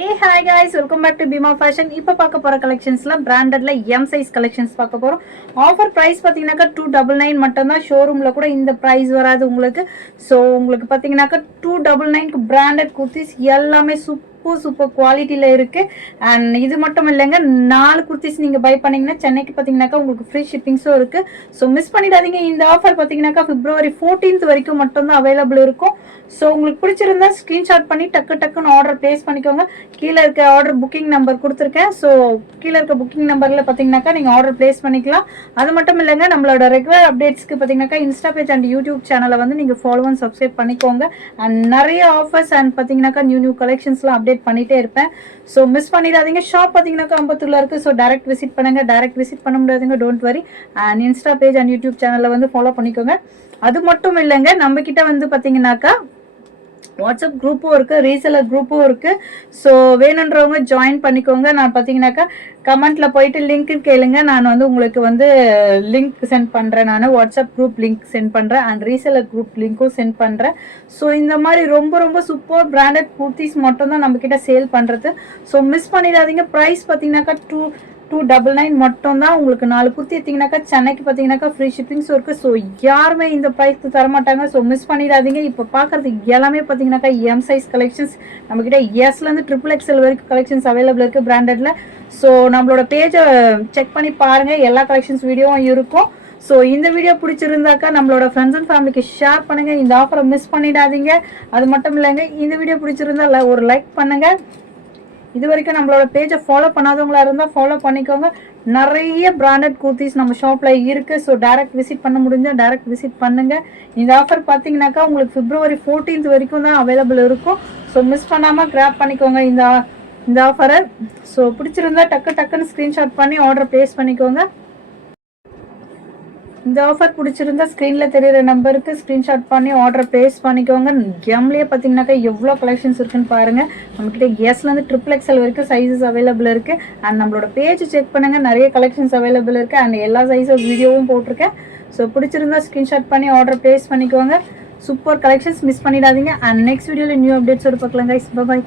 Hey hi guys, welcome back to Bima Fashion. இப்போ பார்க்க போற கலெக்ஷன்ஸ்ல பிராண்டட்ல M சைஸ் கலெக்ஷன்ஸ் பார்க்க போறோம். ஆஃபர் பிரைஸ் பாத்தீங்கன்னாக்கா 299 மட்டும் தான். ஷோரூம்ல கூட இந்த பிரைஸ் வராது உங்களுக்கு. சோ உங்களுக்கு பாத்தீங்கன்னாக்கா 299 பிராண்டட் குர்த்திஸ் எல்லாமே சூப்பர் குவாலிட்டியில இருக்கு. அண்ட் இது மட்டும் இல்லைங்க, 4 குர்த்திஸ் நீங்க பை பண்ணீங்கன்னா சென்னைக்கு பாத்தீங்கன்னாக்கா உங்களுக்கு ஃப்ரீ ஷிப்பிங்ஸும் இருக்கு. ஸோ மிஸ் பண்ணிடாதீங்க. இந்த ஆஃபர் பாத்தீங்கன்னாக்கா February 14th வரைக்கும் மட்டும் தான் அவைலபிள் இருக்கும். ஸோ உங்களுக்கு பிடிச்சிருந்தா ஸ்கிரீன்ஷாட் பண்ணி டக்குன்னு ஆர்டர் பிளேஸ் பண்ணிக்கோங்க. கீழே இருக்க ஆர்டர் புக்கிங் நம்பர் கொடுத்துருக்கேன். ஸோ கீழே இருக்க புக்கிங் நம்பர்ல பாத்தீங்கன்னாக்கா நீங்க ஆர்டர் பிளேஸ் பண்ணிக்கலாம். அது மட்டும் இல்லைங்க, நம்மளோட ரெகுலர் அப்டேட்ஸ்க்கு பாத்தீங்கன்னாக்கா இன்ஸ்டா பேஜ் அண்ட் யூடியூப் சேனலை வந்து நீங்க ஃபாலோ அண்ட் சப்ஸ்கிரைப் பண்ணிக்கோங்க. அண்ட் நிறைய ஆஃபர்ஸ் அண்ட் பாத்தீங்கன்னாக்கா நியூ கலெக்ஷன்ஸ்லாம் அப்டேட் பண்ணிட்டே இருப்பேன். ஸோ மிஸ் பண்ணிடாதீங்க. ஷாப் பாத்தீங்கன்னாக்கா அம்பத்தூர்ல இருக்கு. ஸோ டைரக்ட் விசிட் பண்ணுங்க. டைரக்ட் விசிட் பண்ண முடியாதுங்க, don't worry. And Insta page and YouTube சேனல்ல வந்து ஃபாலோ பண்ணிக்கோங்க. அது மட்டும் இல்லைங்க, நம்ம கிட்ட வந்து பாத்தீங்கன்னாக்கா வாட்ஸ்அப் குரூப்பும் இருக்கு, ரீசெலர் குரூப்பும் இருக்கு. ஸோ வேணுன்றவங்க ஜாயின் பண்ணிக்கோங்க. நான் பார்த்தீங்கன்னாக்கா கமெண்ட்ல போயிட்டு லிங்க் கேளுங்க. நான் வந்து உங்களுக்கு வந்து லிங்க் சென்ட் பண்றேன். நான் வாட்ஸ்அப் குரூப் லிங்க் சென்ட் பண்றேன் அண்ட் ரீசெலர் குரூப் லிங்க்கும் சென்ட் பண்றேன். ஸோ இந்த மாதிரி ரொம்ப சூப்பர் பிராண்டட் குர்த்திஸ் மட்டும் தான் நம்ம கிட்ட சேல் பண்றது. ஸோ மிஸ் பண்ணிடாதீங்க. ப்ரைஸ் பார்த்தீங்கன்னாக்கா 299 மட்டும் தான். உங்களுக்கு 4 குர்த்தி எடுத்தீங்கன்னாக்கா சென்னைக்கு பார்த்தீங்கன்னாக்கா ஃப்ரீ ஷிப்பிங்ஸும் இருக்கு. ஸோ யாருமே இந்த ப்ரைஸ்க்கு தரமாட்டாங்க. ஸோ மிஸ் பண்ணிடாதீங்க. இப்போ பார்க்கறது எல்லாமே பார்த்தீங்கன்னாக்கா M சைஸ் கலெக்ஷன்ஸ் நம்ம கிட்ட எஸ்லேருந்து XXL வரைக்கும் கலெக்ஷன்ஸ் அவைலபிள் இருக்கு பிராண்டட்ல. ஸோ நம்மளோட பேஜை செக் பண்ணி பாருங்க, எல்லா கலெக்ஷன்ஸ் வீடியோவும் இருக்கும். ஸோ இந்த வீடியோ பிடிச்சிருந்தாக்கா நம்மளோட ஃப்ரெண்ட்ஸ் அண்ட் ஃபேமிலிக்கு ஷேர் பண்ணுங்க. இந்த ஆஃபரை மிஸ் பண்ணிடாதீங்க. அது மட்டும் இல்லைங்க, இந்த வீடியோ பிடிச்சிருந்தா ஒரு லைக் பண்ணுங்க. இது வரைக்கும் நம்மளோட பேஜை ஃபாலோ பண்ணாதவங்களா இருந்தால் ஃபாலோ பண்ணிக்கோங்க. நிறைய பிராண்டட் குர்த்திஸ் நம்ம ஷாப்ல இருக்கு. ஸோ டைரக்ட் விசிட் பண்ண முடிஞ்சா டைரக்ட் விசிட் பண்ணுங்க. இந்த ஆஃபர் பார்த்தீங்கன்னாக்கா உங்களுக்கு February 14th வரைக்கும் தான் அவைலபிள் இருக்கும். ஸோ மிஸ் பண்ணாம கிராப் பண்ணிக்கோங்க இந்த ஆஃபரை. ஸோ பிடிச்சிருந்தா டக்குன்னு ஸ்கிரீன்ஷாட் பண்ணி ஆர்டர் பிளேஸ் பண்ணிக்கோங்க. இந்த ஆஃபர் பிடிச்சிருந்தா ஸ்க்ரீன்ல தெரியுற நம்பருக்கு ஸ்க்ரீன்ஷாட் பண்ணி ஆர்டர் பிளேஸ் பண்ணிக்கோங்க. எம்லேயே பார்த்தீங்கன்னாக்கா எவ்வளோ கலெக்ஷன்ஸ் இருக்குன்னு பாருங்க. நம்மக்கிட்ட எஸ்லேருந்து XXL வரைக்கும் சைஸஸ் அவைலபிள் இருக்கு. அண்ட் நம்மளோட பேஜ் செக் பண்ணுங்க, நிறைய கலெக்ஷன்ஸ் அவைலபிள் இருக்கு. அண்ட் எல்லா சைஸும் வீடியோவும் போட்டிருக்கேன். ஸோ பிடிச்சிருந்தா ஸ்க்ரீன்ஷாட் பண்ணி ஆர்டர் பிளேஸ் பண்ணிக்கோங்க. சூப்பர் கலெக்ஷன்ஸ் மிஸ் பண்ணிடாதீங்க. அண்ட் நெக்ஸ்ட் வீடியோவில் நியூ அப்டேட்ஸோடு பார்க்கலாம் கைஸ். பை.